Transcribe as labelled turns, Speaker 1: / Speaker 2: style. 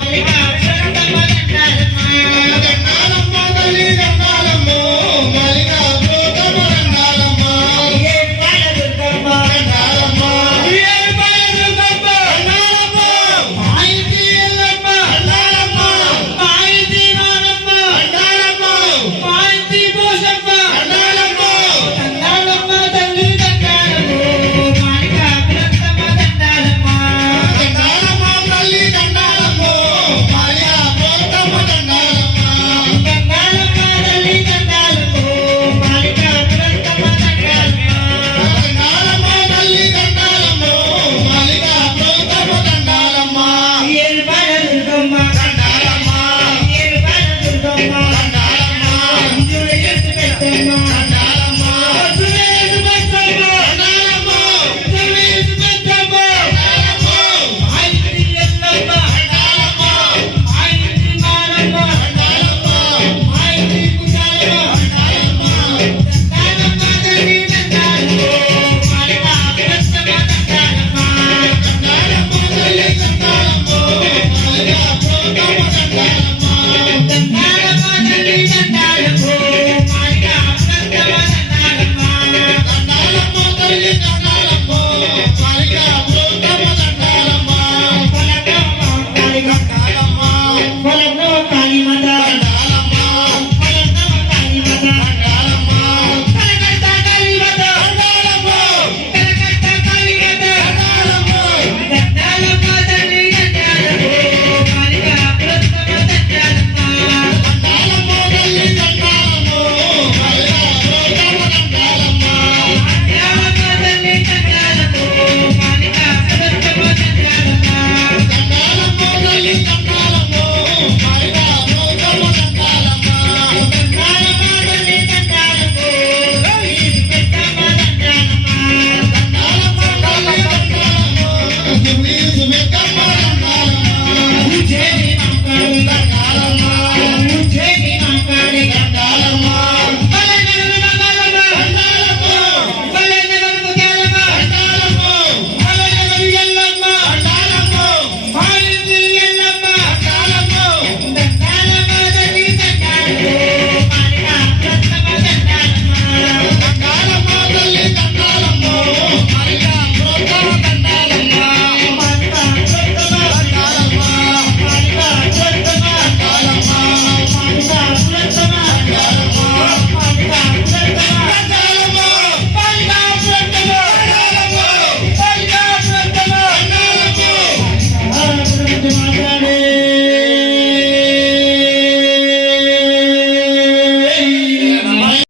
Speaker 1: Yeah.